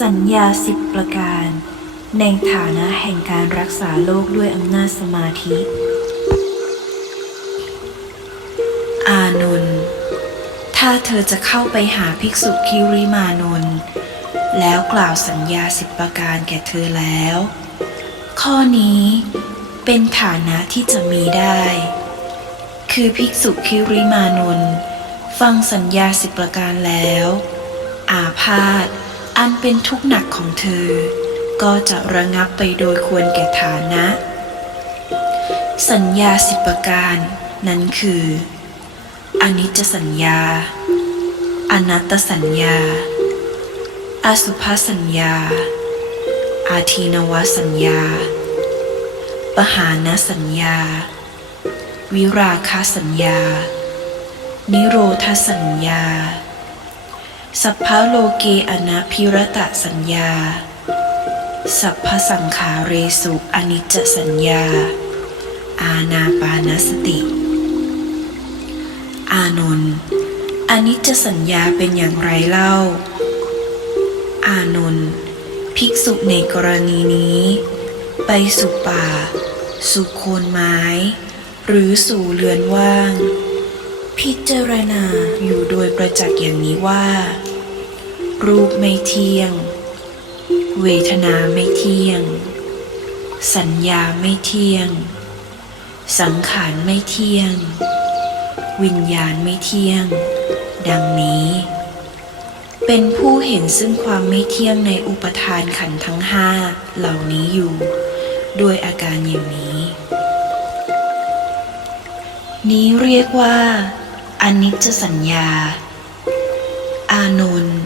สัญญาสิบประการ ในฐานะแห่งการรักษาโลกด้วยอำนาจสมาธิ อานนท์ถ้าเธอจะเข้าไปหาภิกษุคิริมานนท์แล้วกล่าวสัญญาสิบประการแก่เธอแล้ว ข้อนี้เป็นฐานะที่จะมีได้ คือภิกษุคิริมานนท์ฟังสัญญาสิบประการแล้ว อาพาธ อันเป็นทุกข์หนักของเธอ ก็จะระงับไปโดยควรแก่ฐานะ สัญญาสิบประการนั้นคืออนิจจสัญญา อนัตตสัญญา อสุภสัญญา อาทีนวสัญญา ปหานสัญญา วิราคสัญญา นิโรธสัญญา สัพพะโลเกอนาพิรตะสัญญา สัพพสังขาเรสุอนิจจสัญญา อาณาปานสติ อานนท์อนิจจสัญญาเป็นอย่างไรเล่า อานนท์ภิกษุในกรณีนี้ ไปสู่ป่า สู่โคนไม้ หรือสู่เรือนว่าง พิจารณาอยู่โดยประจักษ์อย่างนี้ว่า รูปไม่เที่ยง เวทนาไม่เที่ยง สัญญาไม่เที่ยง สังขารไม่เที่ยง วิญญาณไม่เที่ยง ดังนี้ เป็นผู้เห็นซึ่งความไม่เที่ยงในอุปทานขันทั้งห้าเหล่านี้อยู่ด้วยอาการอย่างนี้ นี้เรียกว่าอนิจจสัญญา อานนท์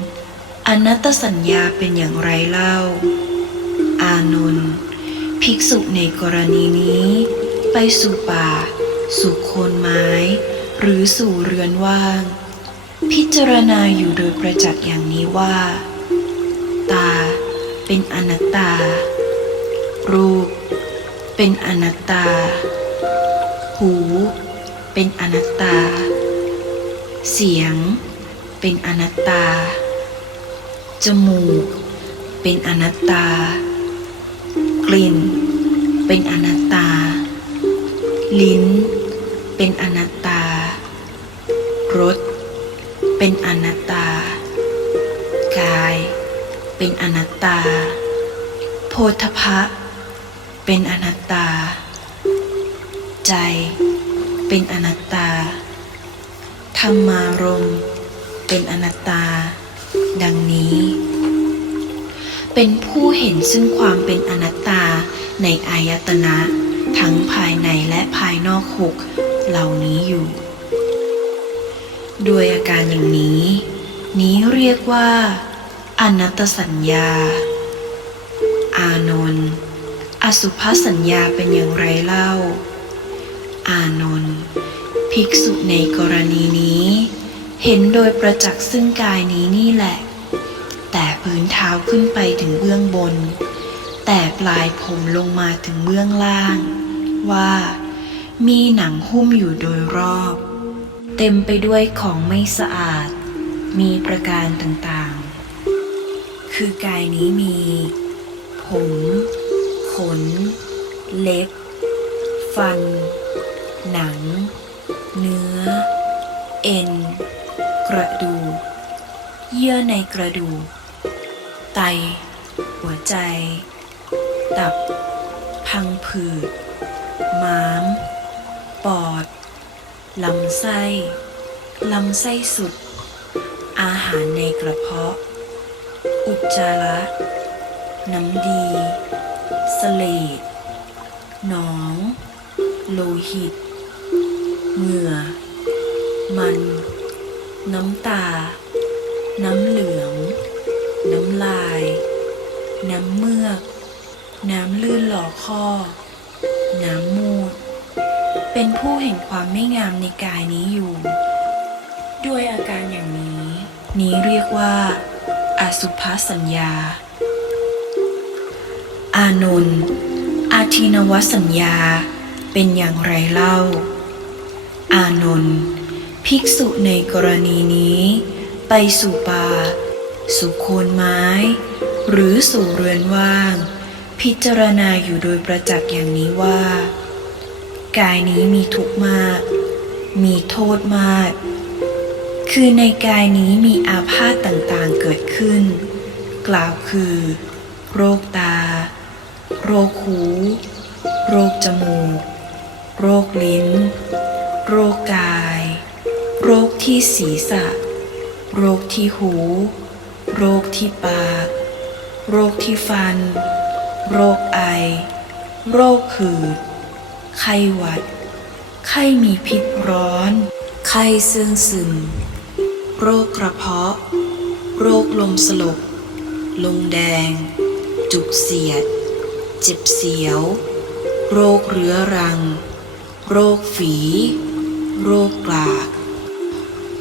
อนัตตสัญญาเป็นอย่างไรเล่า อานนท์ภิกษุในกรณีนี้ ไปสู่ป่า สู่โคนไม้ หรือสู่เรือนว่าง พิจารณาอยู่โดยประจักษ์อย่างนี้ว่า ตาเป็นอนัตตา รูป เป็นอนัตตา หู เป็นอนัตตา เสียง เป็นอนัตตา จมูก เป็นอนัตตา กลิ่น เป็นอนัตตา ลิ้น เป็นอนัตตารสเป็นอนัตตา กาย เป็นอนัตตา โพธพะ เป็นอนัตตา ใจ เป็นอนัตตา ธรรมารม เป็นอนัตตา ดังนี้ เป็นผู้เห็นซึ่งความเป็นอนัตตาในอายตนะ ทั้งภายในและภายนอกหกเหล่านี้อยู่ด้วยอาการอย่างนี้ นี้เรียกว่า อนัตตสัญญา อานนท์อสุภสัญญาเป็นอย่างไรเล่า อานนท์ภิกษุในกรณีนี้ เห็นโดยประจักษ์ซึ่งกายนี้นี่แหละ แต่พื้นเท้าขึ้นไปถึงเบื้องบน แต่ปลายผมลงมาถึงเบื้องล่าง ว่า มีหนังหุ้มอยู่โดยรอบ เต็มไปด้วยของไม่สะอาด มีประการต่างๆ คือกายนี้มี ผม ขน เล็บ ฟัน หนัง เนื้อ เอ็น กระดูกเยื่อในกระดูกไต หัวใจ ตับ พังผืด ม้าม ปอด ลำไส้ ลำไส้สุด อาหารในกระเพาะ อุจจาระ น้ำดีเสเลดหนอง โลหิต เหงื่อ มัน น้ำตา น้ำเหลือง น้ำลาย น้ำเมือก น้ำลื่นหล่อข้อ น้ำมูด เป็นผู้เห็นความไม่งามในกายนี้อยู่ ด้วยอาการอย่างนี้ นี้เรียกว่า อสุภสัญญา อานนท์อาทินวสัญญา เป็นอย่างไรเล่า อานนท์ ภิกษุในกรณีนี้ ไปสู่ป่า สู่โคนไม้ หรือสู่เรือนว่าง พิจารณาอยู่โดยประจักษ์อย่างนี้ว่า กายนี้มีทุกข์มาก มีโทษมาก คือในกายนี้มีอาพาธต่างๆเกิดขึ้น กล่าวคือ โรคตา โรคหู โรคจมูก โรคลิ้น โรคกาย โรคที่ศีรษะ โรคที่หู โรคที่ปาก โรคที่ฟัน โรคไอ โรคหืด ไข้หวัด ไข้มีพิษร้อน ไข้เสื่งซึม โรคกระเพาะ โรคลมสลบ ลงแดง จุกเสียด เจ็บเสียว โรคเรื้อรัง โรคฝี โรคกลาก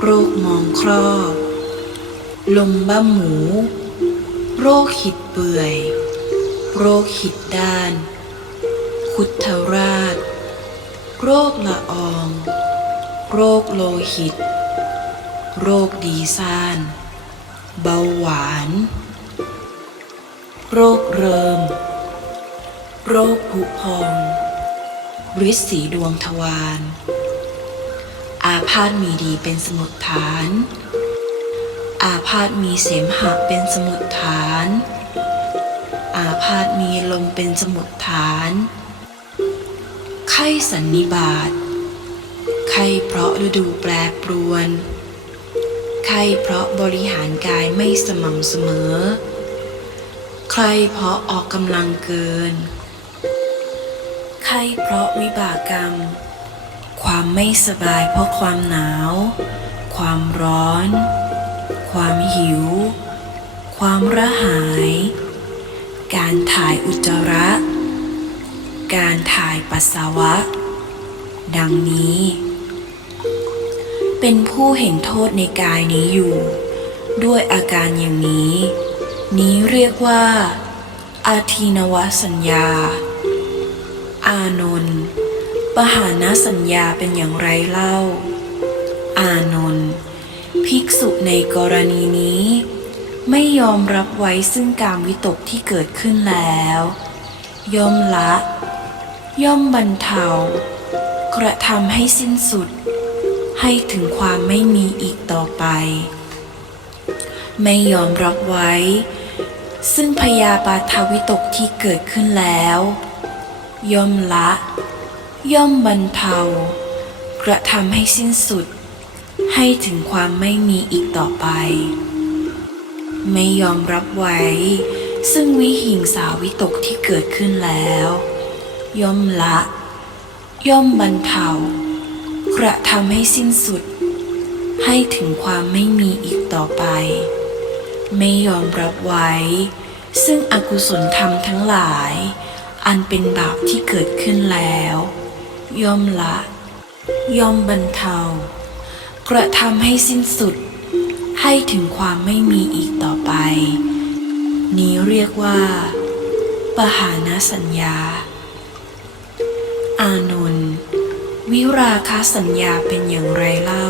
โรคมองครอบ ลมบ้าหมู โรคหิดเปื่อย โรคหิดด้าน คุทราช โรคละออง โรคโลหิต โรคดีซ่าน เบาหวาน โรคเริม โรคผุพองฤทธิ์สีดวงทวาราพาธมีดีเป็นสมุดฐาน อาพาธมีเสมหะเป็นสมุดฐาน อาพาธมีลมเป็นสมุดฐาน ไข้สันนิบาต ไข้เพราะฤดูแปรปรวน ไข้เพราะบริหารกายไม่สม่ำเสมอ ใครเพราะออกกำลังเกิน ไข้เพราะวิบากกรรม ความไม่สบายเพราะความหนาว ความร้อน ความหิว ความระหาย การถ่ายอุจจาระ การถ่ายปัสสาวะ ดังนี้ เป็นผู้เห็นโทษในกายนี้อยู่ ด้วยอาการอย่างนี้ นี้เรียกว่า อาทีนวสัญญา อานนท์ ปหานะสัญญาเป็นอย่างไรเล่า อานนท์ภิกษุในกรณีนี้ ไม่ยอมรับไว้ซึ่งการวิตกที่เกิดขึ้นแล้ว ย่อมละ ย่อมบรรเทากระทำให้สิ้นสุด ให้ถึงความไม่มีอีกต่อไป ไม่ยอมรับไว้ ซึ่งพยาบาทวิตกที่เกิดขึ้นแล้ว ย่อมละ ย่อมบรรเทากระทำให้สิ้นสุด ให้ถึงความไม่มีอีกต่อไป ไม่ยอมรับไว้ ซึ่งวิหิงสาวิตกที่เกิดขึ้นแล้ว ย่อมละ ย่อมบรรเทากระทำให้สิ้นสุด ให้ถึงความไม่มีอีกต่อไป ไม่ยอมรับไว้ ซึ่งอกุศลธรรมทั้งหลาย อันเป็นบาปที่เกิดขึ้นแล้ว ย่อมละ ย่อมบรรเทา กระทำให้สิ้นสุด ให้ถึงความไม่มีอีกต่อไป นี้เรียกว่า ปหานสัญญา อานนท์วิราคะสัญญาเป็นอย่างไรเล่า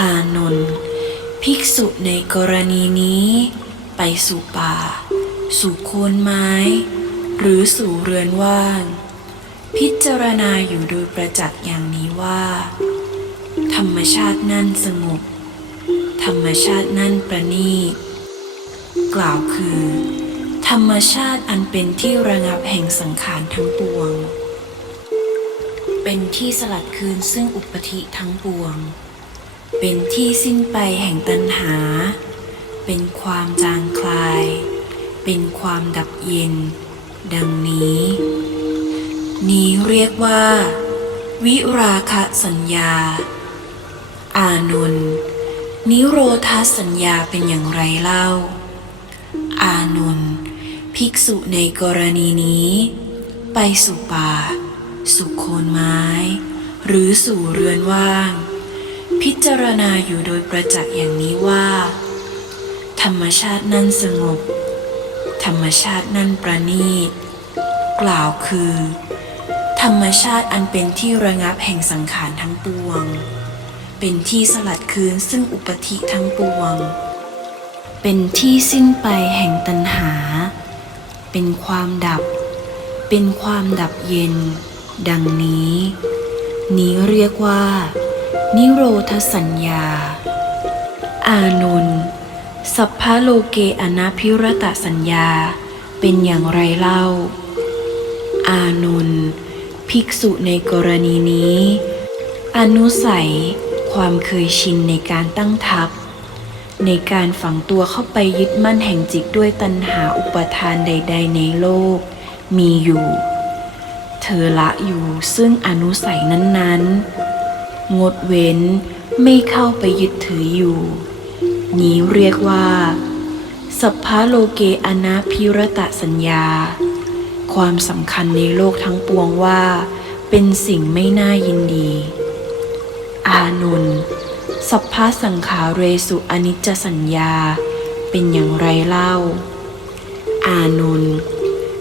อานนท์ภิกษุในกรณีนี้ ไปสู่ป่า สู่โคนไม้ หรือสู่เรือนว่าง พิจารณาอยู่โดยประจักษ์อย่างนี้ว่า ธรรมชาตินั่นสงบ ธรรมชาตินั่นประณีตกล่าวคือ ธรรมชาติอันเป็นที่ระงับแห่งสังขารทั้งปวง เป็นที่สลัดคืนซึ่งอุปธิทั้งปวง เป็นที่สิ้นไปแห่งตัณหา เป็นความจางคลาย เป็นความดับเย็น ดังนี้ นี้เรียกว่า วิราคะสัญญา อานนท์นิโรธาสัญญาเป็นอย่างไรเล่า อานนท์ภิกษุในกรณีนี้ ไปสู่ป่าสู่โคนไม้ หรือสู่เรือนว่าง พิจารณาอยู่โดยประจักษ์อย่างนี้ว่า ธรรมชาตินั้นสงบ ธรรมชาตินั้นประณีต กล่าวคือ ธรรมชาติอันเป็นที่ระงับแห่งสังขารทั้งปวง เป็นที่สลัดคืนซึ่งอุปธิทั้งปวง เป็นที่สิ้นไปแห่งตัณหา เป็นความดับ เป็นความดับเย็น ดังนี้ นี้เรียกว่า นิโรธสัญญา อานนท์สัพพะโลเกอนาพิรตสัญญา เป็นอย่างไรเล่า อานนท์ ภิกษุในกรณีนี้ อนุสัยความเคยชินในการตั้งทัพในการฝังตัวเข้าไปยึดมั่นแห่งจิตด้วยตัณหาอุปทานใด ๆ ในโลก มีอยู่ เธอละอยู่ซึ่งอนุสัยนั้นๆ งดเว้นไม่เข้าไปยึดถืออยู่ นี้เรียกว่า สัพพะโลเกอนาพิรตสัญญา ความสำคัญในโลกทั้งปวงว่า เป็นสิ่งไม่น่ายินดี อานนท์สัพพะสังขาเรสุอนิจจสัญญา เป็นอย่างไรเล่า อานนท์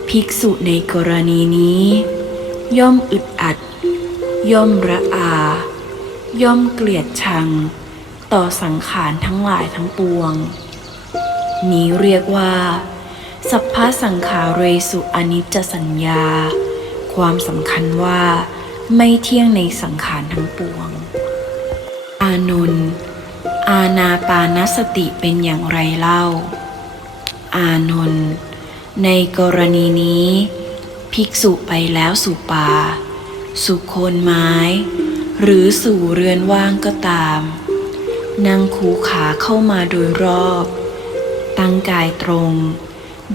ภิกษุในกรณีนี้ ย่อมอึดอัด ย่อมระอา ย่อมเกลียดชัง ต่อสังขารทั้งหลายทั้งปวง นี้เรียกว่า สัพพะสังขาเรสุอนิจจสัญญา ความสำคัญว่าไม่เที่ยงในสังขารทั้งปวง อานนท์อาณาปานสติเป็นอย่างไรเล่า อานนท์ในกรณีนี้ ภิกษุไปแล้วสู่ป่า สู่โคนไม้ หรือสู่เรือนว่างก็ตามนั่งคูขาเข้ามาโดยรอบ ตั้งกายตรง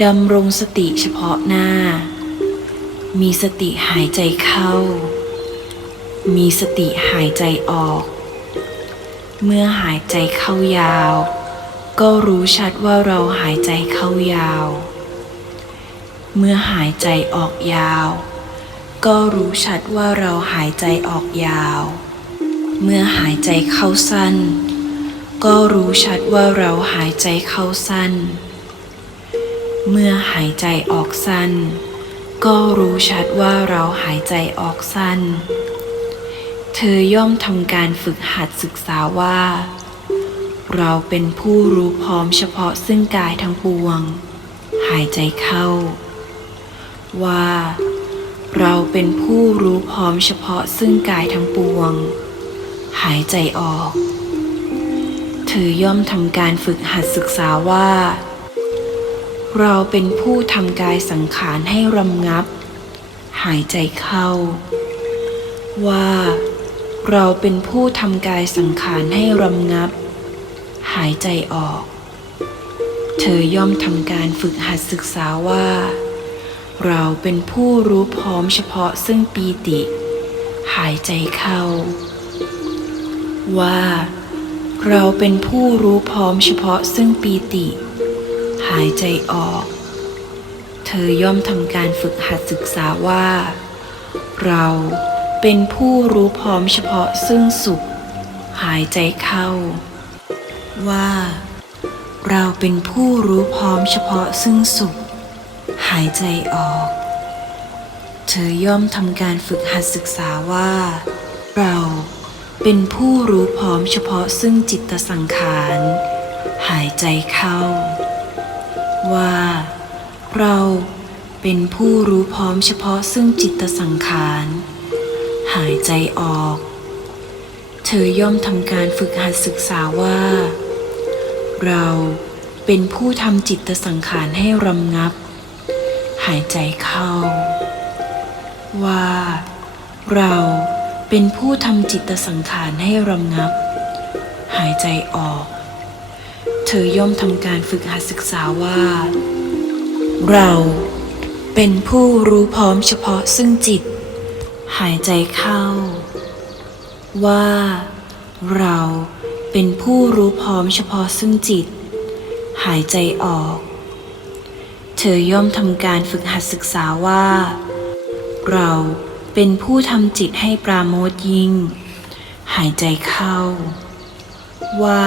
ดำรงสติเฉพาะหน้า มีสติหายใจเข้า มีสติหายใจออก เมื่อหายใจเข้ายาว ก็รู้ชัดว่าเราหายใจเข้ายาว เมื่อหายใจออกยาว ก็รู้ชัดว่าเราหายใจออกยาว เมื่อหายใจเข้าสั้น ก็รู้ชัดว่าเราหายใจเข้าสั้น เมื่อหายใจออกสั้น ก็รู้ชัดว่าเราหายใจออกสั้น เธอย่อมทำการฝึกหัดศึกษาว่า เราเป็นผู้รู้พร้อมเฉพาะซึ่งกายทั้งปวง หายใจเข้า ว่า เราเป็นผู้รู้พร้อมเฉพาะซึ่งกายทั้งปวง หายใจออก เธอย่อมทำการฝึกหัดศึกษาว่า เราเป็นผู้ทำกายสังขารให้รำงับ หายใจเข้า ว่า เราเป็นผู้ทำกายสังขารให้รำงับ หายใจออก เธอย่อมทำการฝึกหัดศึกษาว่า เราเป็นผู้รู้พร้อมเฉพาะซึ่งปีติ หายใจเข้า ว่า เราเป็นผู้รู้พร้อมเฉพาะซึ่งปีติายใจออก เธอย่อมทำการฝึกหัดศึกษาว่า เราเป็นผู้รู้พร้อมเฉพาะซึ่งสุข หายใจเข้า ว่า เราเป็นผู้รู้พร้อมเฉพาะซึ่งสุข หายใจออก เธอย่อมทำการฝึกหัดศึกษาว่า เราเป็นผู้รู้พร้อมเฉพาะซึ่งจิตสังขาร หายใจเข้า ว่า เราเป็นผู้รู้พร้อมเฉพาะซึ่งจิตสังขาร หายใจออก เธอย่อมทำการฝึกหัดศึกษาว่า เราเป็นผู้ทำจิตสังขารให้รำงับ หายใจเข้า ว่า เราเป็นผู้ทำจิตสังขารให้รำงับ หายใจออก เธอย่อมทำการฝึกหัดศึกษาว่า เราเป็นผู้รู้พร้อมเฉพาะซึ่งจิต หายใจเข้า ว่า เราเป็นผู้รู้พร้อมเฉพาะซึ่งจิต หายใจออก เธอย่อมทำการฝึกหัดศึกษาว่า เราเป็นผู้ทำจิตให้ปราโมทย์ยิ่ง หายใจเข้า ว่า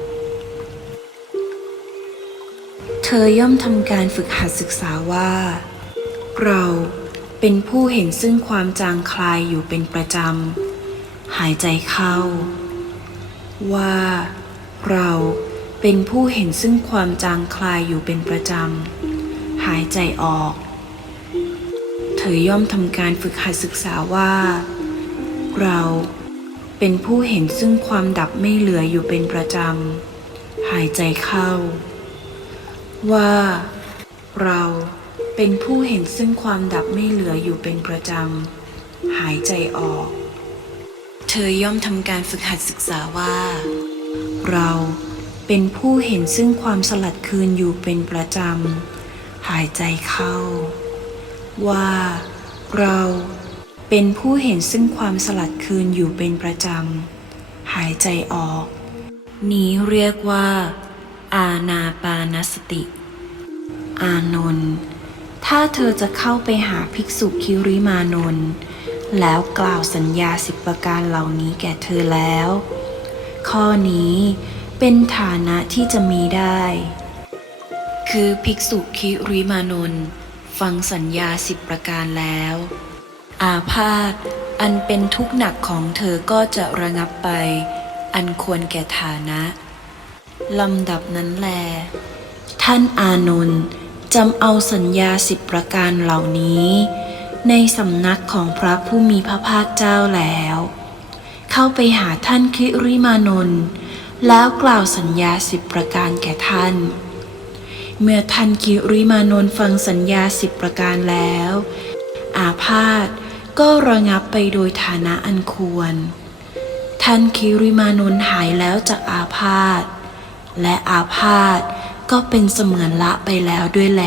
ธอย่อมทำการฝึกหัดศึกษาว่า เราเป็นผู้เห็นซึ่งความจางคลายอยู่เป็นประจำ หายใจเข้า ว่าเราเป็นผู้เห็นซึ่งความจางคลายอยู่เป็นประจำ หายใจออก เธอย่อมทำการฝึกหัดศึกษาว่า เราเป็นผู้เห็นซึ่งความดับไม่เหลืออยู่เป็นประจำ หายใจเข้า ว่า เราเป็นผู้เห็นซึ่งความดับไม่เหลืออยู่เป็นประจำ หายใจออก เธอย่อมทำการฝึกหัดศึกษาว่า เราเป็นผู้เห็นซึ่งความสลัดคืนอยู่เป็นประจำ หายใจเข้า ว่า เราเป็นผู้เห็นซึ่งความสลัดคืนอยู่เป็นประจำ หายใจออก นี้เรียกว่า อาณาปานสติ อานนท์ถ้าเธอจะเข้าไปหาภิกษุคิริมานนท์แล้วกล่าวสัญญาสิบประการเหล่านี้แก่เธอแล้ว ข้อนี้เป็นฐานะที่จะมีได้ คือภิกษุคิริมานนท์ฟังสัญญาสิบประการแล้ว อาพาธอันเป็นทุกข์หนักของเธอก็จะระงับไป อันควรแก่ฐานะ ลำดับนั้นแล ท่านอานนท์จำเอาสัญญาสิบประการเหล่านี้ ในสำนักของพระผู้มีพระภาคเจ้าแล้ว เข้าไปหาท่านคิริมานนท์แล้วกล่าวสัญญาสิบประการแก่ท่าน เมื่อท่านคิริมานนท์ฟังสัญญาสิบประการแล้ว อาพาธก็ระงับไปโดยฐานะอันควร ท่านคิริมานนท์หายแล้วจากอาพาธ และอาพาธก็เป็นเสมือนละไปแล้วด้วยแล